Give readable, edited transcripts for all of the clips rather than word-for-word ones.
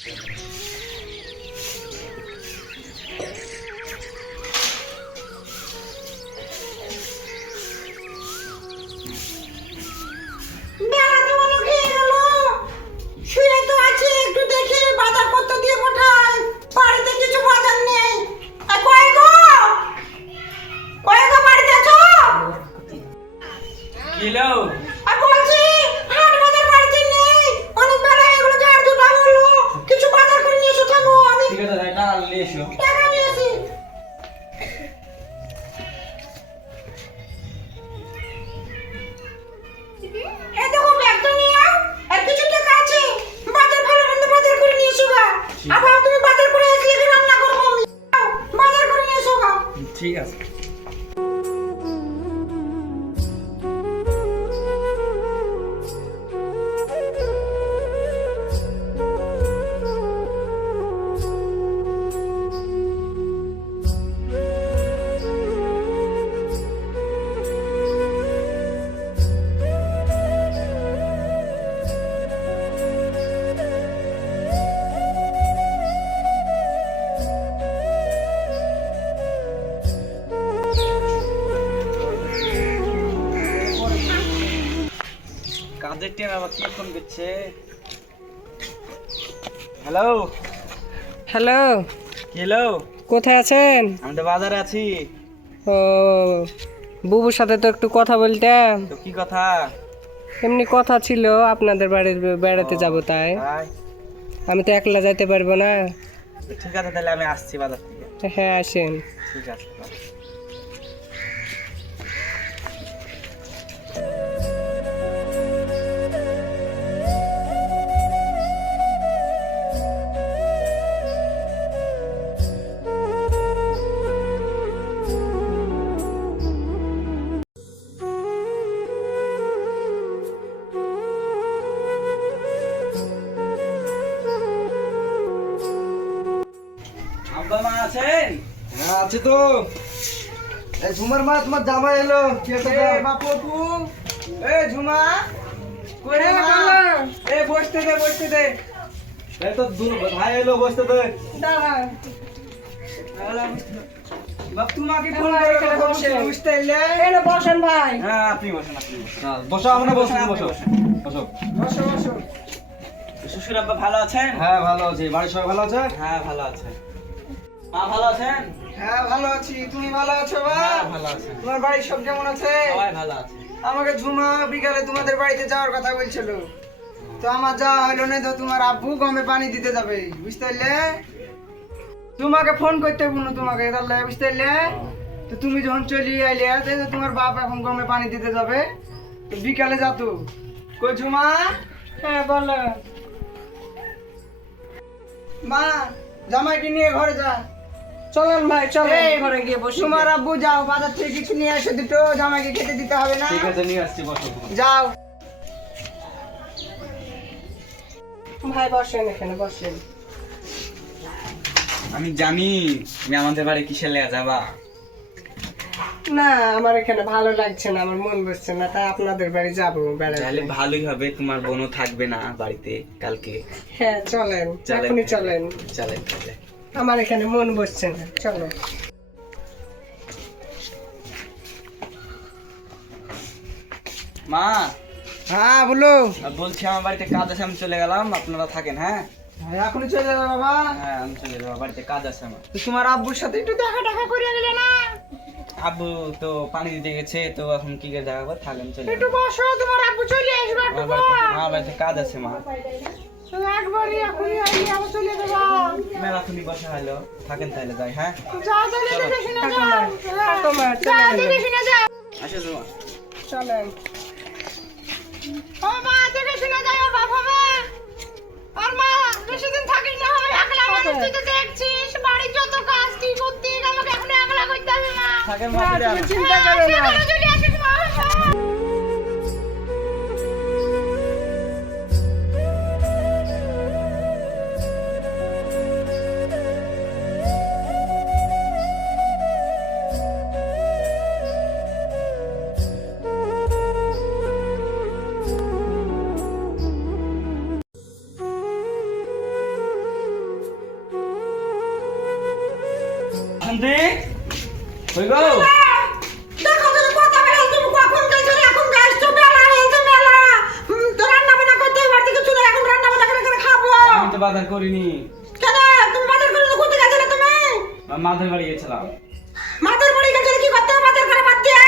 ঠিক আছে। কাজের টিম আবার কি ফোন করছে? হ্যালো হ্যালো, হ্যালো, কোথায় আছেন? আমি তো বাজারে আছি। ও, বুবুর সাথে তো একটু কথা বলতাম। তো কি কথা? এমনি কথা ছিল, আপনাদের বাড়ির বেড়াতে যাব, তাই আমি তো একলা যাইতে পারবো না। ঠিক আছে, তাহলে আমি আসছি বাজার থেকে। হ্যাঁ, আসেন। ঠিক আছে। আব্বা মা আছেন? হ্যাঁ, আছে তো। এই ঝুমার মা, তোমার জামাই এলো। বাপু, এ ঝুমা, কই রে মা? এ বসতে দে, বসতে দে। এই তো ভাই এলো, বসতে দে। বাপ তোমাকে ফোন করে কথা বলছি, বুঝতে এলে? বসেন ভাই। হ্যাঁ, আপনি বসেন, আপনি বসেন। হ্যাঁ, বসো, আমরা বসো, আপনি বসো বসেন। বসো। বসো বসো। শ্বশুর আব্বা ভালো আছেন? হ্যাঁ, ভালো আছি। বাড়ির সবাই ভালো আছে? হ্যাঁ, ভালো আছে। মা ভালো আছেন? হ্যাঁ, ভালো আছি। তুমি ভালো আছো হ্যাঁ, বাপ? ভালো আছে। তোমার বাড়ির সব কেমন আছে? সবাই ভালো আছে। আমাকে ঝুমা বিকালে তোমাদের বাড়িতে যাওয়ার কথা বলছিল, তো আমার যাওয়া হলো না। তো তোমার আব্বু গমে পানি দিতে যাবে, বুঝতে পারলে? তোমাকে ফোন করতে বলুন তোমাকে, তাহলে বুঝতে পারলে? তো তুমি যখন চলে আইলে, তো তোমার বাপ এখন গমে পানি দিতে যাবে, তো বিকালে যাতো। কই ঝুমা? হ্যাঁ, বলো। মা, জামাইকে নিয়ে ঘরে যা। চলেন ভাই, চলেন এই, ঘরে গিয়ে বসি। তোমার আব্বু যাও, বাজার থেকে কিছু নিয়ে এসো, দুটো জামাইকে খেতে দিতে হবে না? ঠিক আছে, নিয়ে আসছি, বসো। যাও। ভাই বসেন, এখানে বসেন। আমি জানি তুমি আমাদের বাড়ি কিসে লেগে যাবা। না, আমার এখানে ভালো লাগছে না, আমার মন বসছে না, তাই আপনাদের বাড়ি যাবো বেড়াতে। তাহলে ভালোই হবে, তোমার বোনও থাকবে না বাড়িতে কালকে। হ্যাঁ, চলেন, এখনই চলেন। চলেন তাহলে। আমার এখানে মন বসছে না, চলো। মা, হ্যাঁ, বলো। বলছি আমার বাড়িতে কাজ আছে, আমি চলে গেলাম, আপনারা থাকেন। হ্যাঁ এখনই চলে যাবে বাবা। হ্যাঁ, আমি চলে যাবো, বাড়িতে কাজ আছে আমার। তো তোমার আব্বুর সাথে একটু দেখা টাকা করে গেলে না? আব্বু তো পানি দিতে গেছে, তো এখন কি করে দেখা করে থাকেন, চলে একটু যাবো। বসো, তোমার আব্বু চলে আসবে। আমার বাড়িতে কাজ আছে মা। একবারই এখনই আইলে আবার চলে যাবা। ম্যাম এখনই বসা হলো, থাকেন তাহলে, যাই। হ্যাঁ যাও, তাহলে দেখে শুনে যাও। থাকো মা, চলে যাও, গেলো। দেখে শুনে যাও। আসো তোমার। চলেন। ও মা, দেখে শুনে যাও, বাপ হবে। আর মা, বেশি দিন থাকিস না, হবে একলা মানুষ, তুই তো দেখছিস বাড়ির যত কাজ কি করতে, আমাকে এখন একলা করতে হবে না। থাকেন মা, না, চলে তুমি আসো। চিন্তা করো না। চলে আসিস মা। বাসন্তী কই গো দেখো তুমি কথা বলে তুমি কখন গেছো এখন গাছটা মেলা হয়েছে মেলা তো রান্না বান্না করতে পারতে কিছু না এখন রান্না বান্না করে খাবো আমি তো বাজার করিনি কেন তুমি বাজার করে কোথায় গেছিলে তুমি মাদের বাড়ি গেছিলাম মাথার বাড়ি গেছিলে কি করতে মাথার খারাপ বাদ দিয়ে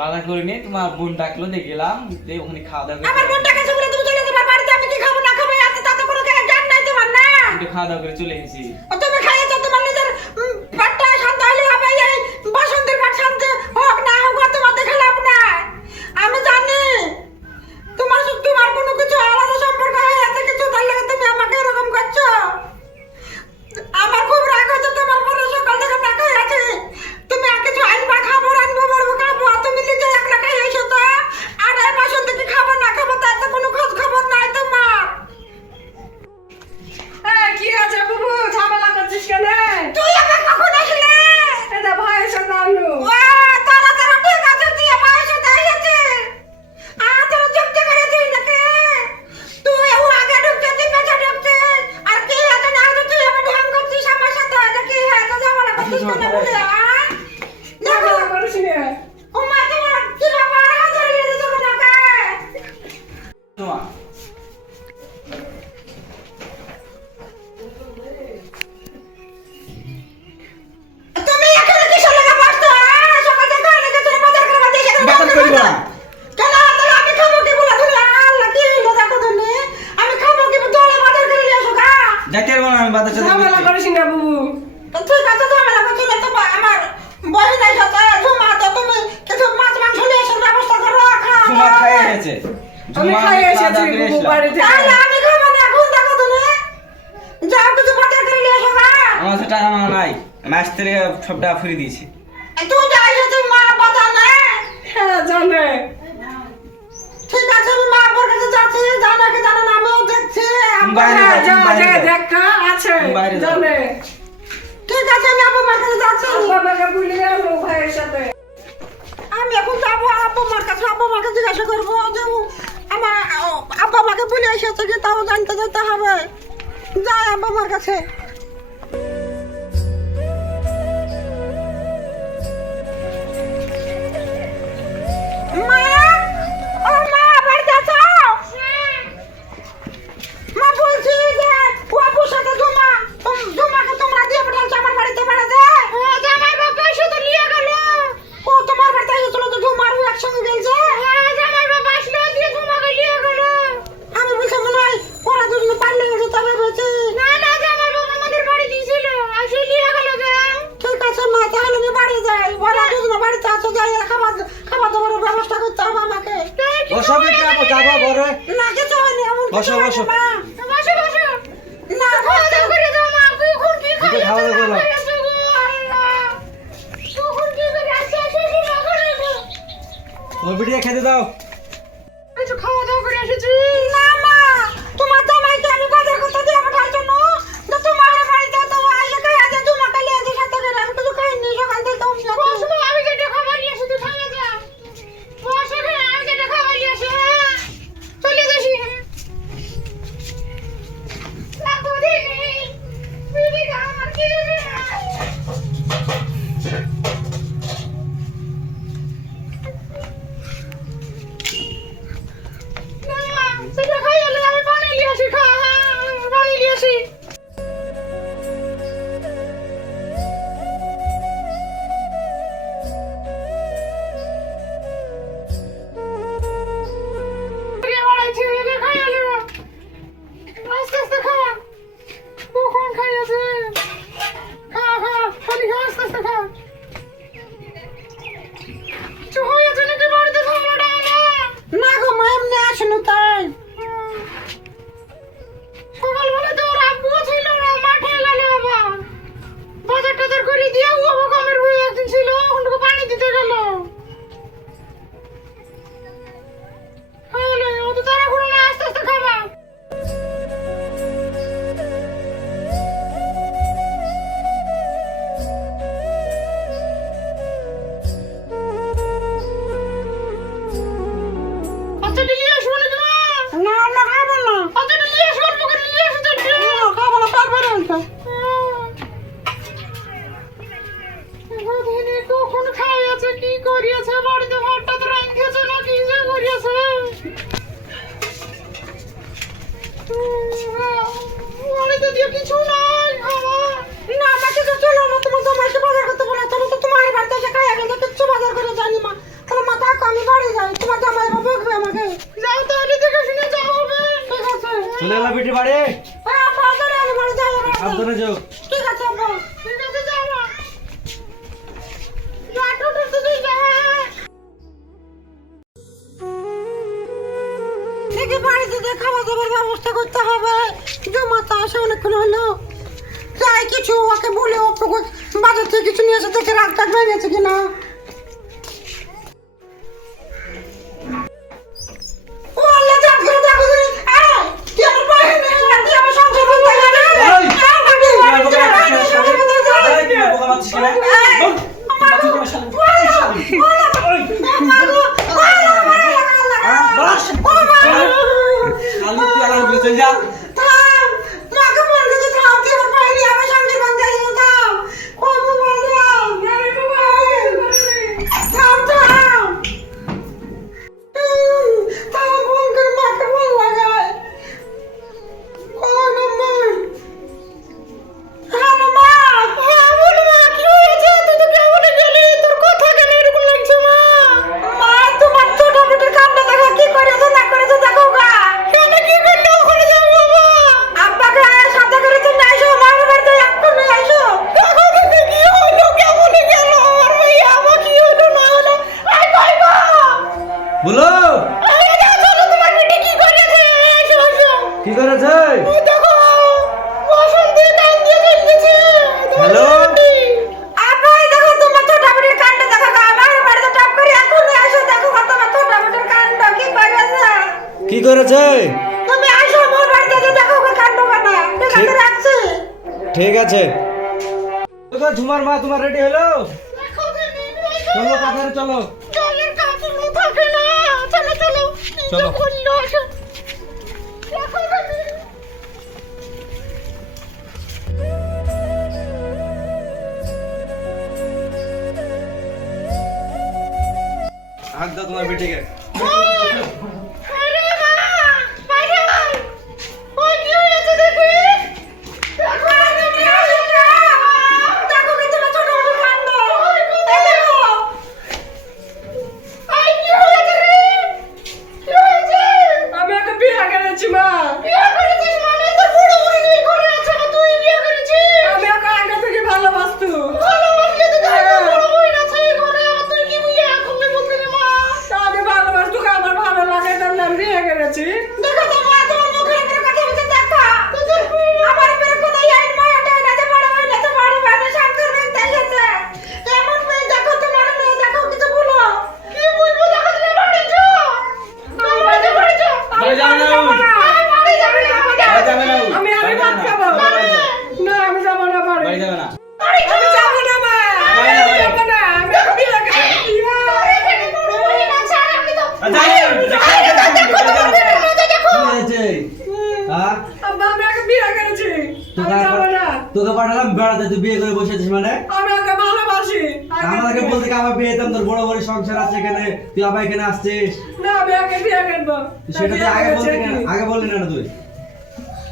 বাজার করিনি তোমার বোন ডাকলো দিয়ে গেলাম দিয়ে ওখানে খাওয়া দাওয়া আমার করে বোনটা গেছে বলে তুমি চলে যাবে বাড়িতে আমি কি খাবো না খাবো এত তাতে কোনো জ্ঞান নাই তোমার না একটু খাওয়া দাওয়া করে চলে এসেছি ও তুমি খাইয়েছো তোমার নিজের পেটটা শান্ত হলে হবে এই বসন্তের পেট শান্ত হোক না হোক তোমার দেখে লাভ নাই আমি জানি তোমার কোনো কিছু আলাদা সম্পর্ক হয়ে আছে কিছু তার লাগে তুমি আমাকে এরকম করছো আমার খুব রাগ হচ্ছে তোমার বড় সকাল থেকে তাকাই আছে তুমি আর কিছু আনবা খাবো রানবো বলবো খাবো আর তুমি নিজে একলা খাই এসো তো আর এই বসন্ত কি খাবো না খাবো তার তো কোনো খোঁজ খবর নাই তোমার কি আছে বাবু ঝামেলা করছিস কেন তুই আবার কখন আসলে এটা ভাইয়ের সাথে আনলো তারা ঠিক আছে তুই আমার সাথে এসেছে তোরা চুপতে করে তুই নাকি তুই ও আগে ঢুকতে তুই পেছনে ঢুকতে আর কি আছে না আছে তুই আমার ঢং করছিস আমার সাথে নাকি হ্যাঁ তো ঝামেলা করছিস কেন বলে দেখো ঝামেলা করিস না ও মা তোমার কি ব্যাপার হাজার লিয়ে দিছো না তোমার তুমি এখানে কি সব লাগা বসতো সকাল থেকে অনেক তোর বাজার করে দিয়ে এখানে বাজার করিব না কেন তাহলে আমি খাবো কি বলে তুমি আল্লাহ কি হলো দেখো তুমি আমি খাবো কি দোলে বাজার করে নিয়ে আসো গা যাইতে পারবো না আমি বাজার সাথে ঝামেলা করিস না বাবু তো ঠিক আছে ঝামেলা করছো না তো আমার বহিনের সাথে ঝুমা তো তুমি কিছু মাছ মাংস নিয়ে এসে ব্যবস্থা করো খাও তোমার খাইয়ে গেছে আমি খাই এসেছি বাবু বাড়ি থেকে তাহলে আমি খাবো না এখন দেখো তুমি যাও কিছু বাজার করে নিয়ে এসো গা আমার কাছে টাকা আমার নাই আমি আসতে লেগে সব টাকা ফিরে দিয়েছি তুই যা এসেছি মা বাজার না হ্যাঁ জানে ঠিক আছে আমি মা বাবার কাছে যাচ্ছি জানা কি জানা না আমিও দেখছি তুমি বাইরে হ্যাঁ, যাও, তুমি বাইরে যাও। দেখা আছে তুমি বাইরে যাও। জানে ঠিক আছে আমি আব্বা মার কাছে যাচ্ছি বাবাকে ভুলে গেল ভাইয়ের সাথে আমি এখন যাবো আব্বা মার কাছে আব্বা মাকে জিজ্ঞাসা করবো যে আমার আব্বা মাকে বলে এসেছে কি তাও জানতে যেতে হবে যাই আব্বা মার কাছে মা ও মা বাড়িতে আছো মা বলছি যে ও আপুর সাথে জুমাকে তোমরা দিয়ে পাঠাচ্ছ আমার বাড়িতে বেড়াতে জামাই বাবা শুধু নিয়ে গেল ও তোমার বাড়িতে এসেছিল তো জুমার একসঙ্গে গেছে হ্যাঁ জামাই বাবা আসলো দিয়ে জুমাকে নিয়ে গেল আমি বলছি মনে হয় ওরা দুজন পাল্লে গেছে তবে বলছি না না জামাই বাবা আমাদের বাড়ি দিয়েছিল আসে নিয়ে গেল যে ঠিক আছে মা তাহলে আমি বাড়ি যাই ওরা দুজন বাড়িতে আছে যাই খাবার দাবারের ব্যবস্থা করতে হবে আমাকে বসো বেটা যাবো বড় না কিছু হয়নি এমন কিছু বসো, বসো। হয়নি, মা। বসো না খাওয়া দাওয়া করে দাও মা তুই এখন কি খাই খাওয়া দাওয়া করো। তখন কি করে আসে শ্বশুর না করে ওর ভিডিও খেতে দাও কিছু খাওয়া দাওয়া করে এসেছি না মা তোমার জামাইকে আমি বাজার করতে দিয়ে পাঠাইছো না তো তোমার বাড়িতে তো আইলে খাই আজ তোমার কালে আজ সাথে করে আমি কিছু খাইনি সকাল থেকে তো আমি যেটা খাবার নিয়ে এসে তুই খাইয়ে যা বসে আমি যেটা খাবার নিয়ে এসে চলে যাসি সাবধানে যাও। ঠিক আছে আব্বা, ঠিক আছে যাও। যা টোটো তুই যা। দেখি বাড়িতে যে খাওয়া দাওয়ার ব্যবস্থা করতে হবে। জমা তো আসে অনেকক্ষণ হলো। যাই কিছু ওকে বলে ওকে বাজার থেকে কিছু নিয়ে এসে দেখে রাখতে ভেঙেছে কিনা। ও আল্লাহ, চাপ করে দেখো তুমি। তুই আমার বাইরে নিয়ে যা, তুই আমার সংসার করতে গেলে। বলো কি করেছে? হ্যালো, কি করেছে? ঠিক আছে। ঝুমার মা তোমার রেডি হলো? চলো কাকারে চলো। চলো। হাত দাও তোমার বেটিকে। তোকে পাঠালাম বেড়াতে, তুই বিয়ে করে বসে আছিস মানে? আমাকে বলতে কি আমার বিয়ে তোর বড় বড় সংসার আছে এখানে, তুই আবার এখানে আসছিস? সেটা তুই আগে বললি না তুই?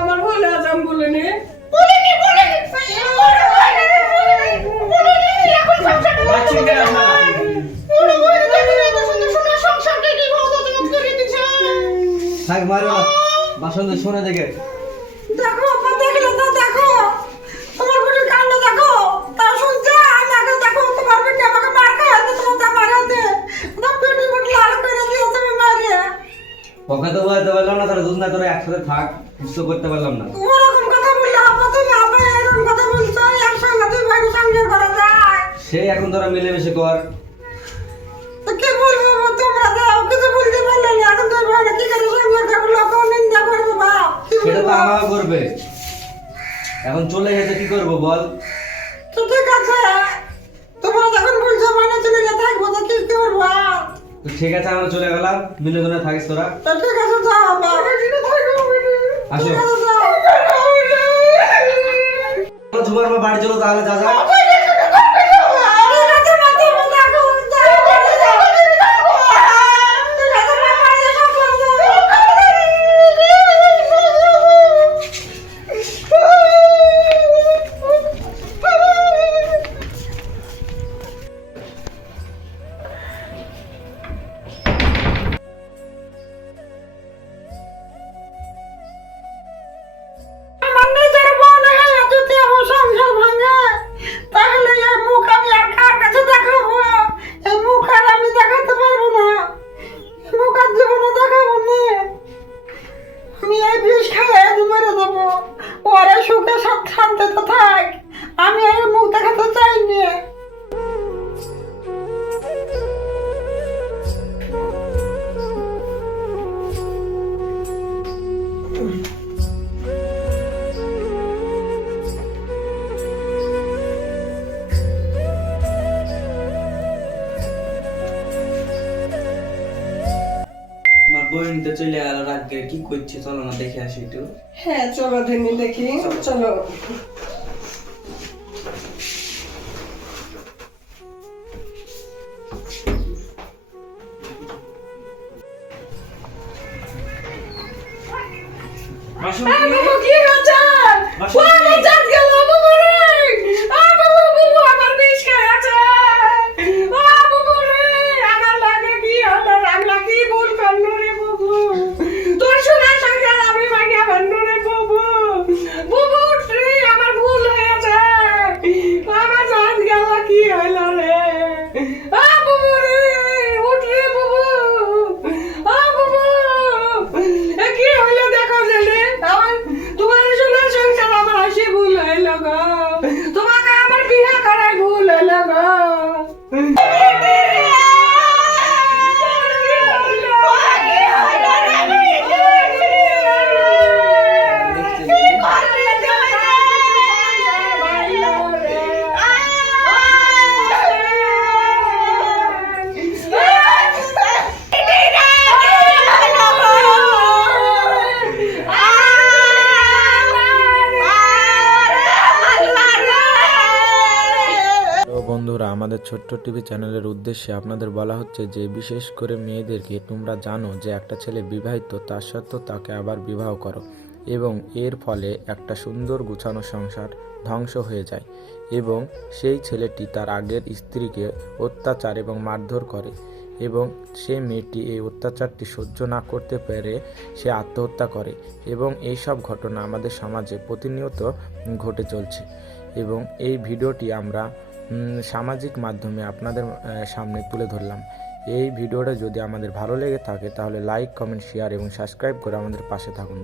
আমার ভুলে আজ আমি বলিনি। থাক মারো বাসন শোনে দেখে। দেখো আপা, দেখলে তো দেখো তোমার বুড়ির কাণ্ড দেখো। তা শুনছে আমাকে দেখো, তোমার বুড়ি আমাকে মার খাওয়াতে, তোমার জামার হাতে না পেটি বুড়ি লাল করে দিয়েছে তুমি মারিয়ে। ওকে তো বলতে পারলাম না, তাহলে দুধ না তোরা একসাথে থাক, কিছু করতে পারলাম না। ওরকম কথা বললে আপা, তুমি আপা এরকম কথা বলছো, একসঙ্গে দুই ভাই সংসার করা যায়? সে এখন তোরা মিলেমিশে কর। তো কি বলবো তোমরা, যাও কিছু বলতে পারলে না। এখন দুই ভাই কি করে সংসার করবো, লোক নিন্দা করবে বাপ। সেটা তো আমাকে করবে। এখন চলে গেছে কি করবো বল? তো ঠিক আছে, তোমরা যখন বলছো মানে চলে গিয়ে থাকবো, তো কি করবো? তো ঠিক আছে, আমরা চলে গেলাম, মিলে জনে থাকিস তোরা। তো ঠিক আছে যাও বাবা। আসো। ঠিক আছে, যাও। ঝুমার মা বাড়ি চলো তাহলে, যা যা। ঠিক আছে মা, তুমি দেখো, যাও, যাও। ঠিক আছে মা, বাড়িতে সব করে যাও। আমার নিজের বোন হয়ে তুই সব শান্তি তো থাক, আমি এই মুখ দেখাতে চাইনি। আমার বোন তো চলে গেল রাগে, কি করছে চলো না দেখে আসি একটু। হ্যাঁ চলো দিনি দেখি, চলো। বাসন্তী, কি হয়েছে? বাসন্তী। জাত গেল বাবু রে, বাবু বাবু আমার বিষ খেয়েছে, বাবু রে আমার লাগে কি হলো, আমরা কি ভুল করলো রে বাবু, তোর শোনা সংসার আমি ভাঙিয়া ভাঙলো রে বাবু, বাবু উঠ রে, আমার ভুল হয়েছে, আমার জাত গেল কি হলো রে, বাবু রে উঠ রে বাবু, বাবু কি হইলো দেখো জেলে, আমার তোমার শোনা সংসার আমার হাসি ভুল হইলো গো, তোমাকে আমার বিয়ে করার ভুল হইলো গো। তো বন্ধুরা, আমাদের ছোট্ট টিভি চ্যানেলের উদ্দেশ্যে আপনাদের বলা হচ্ছে যে বিশেষ করে মেয়েদেরকে, তোমরা জানো যে একটা ছেলে বিবাহিত, তার সত্ত্বেও তাকে আবার বিবাহ করো এবং এর ফলে একটা সুন্দর গুছানো সংসার ধ্বংস হয়ে যায় এবং সেই ছেলেটি তার আগের স্ত্রীকে অত্যাচার এবং মারধর করে এবং সেই মেয়েটি এই অত্যাচারটি সহ্য না করতে পেরে সে আত্মহত্যা করে এবং এই সব ঘটনা আমাদের সমাজে প্রতিনিয়ত ঘটে চলছে এবং এই ভিডিওটি আমরা সামাজিক মাধ্যমে আপনাদের সামনে তুলে ধরলাম। এই ভিডিওটা যদি আমাদের ভালো লেগে থাকে তাহলে লাইক, কমেন্ট, শেয়ার এবং সাবস্ক্রাইব করে আমাদের পাশে থাকুন।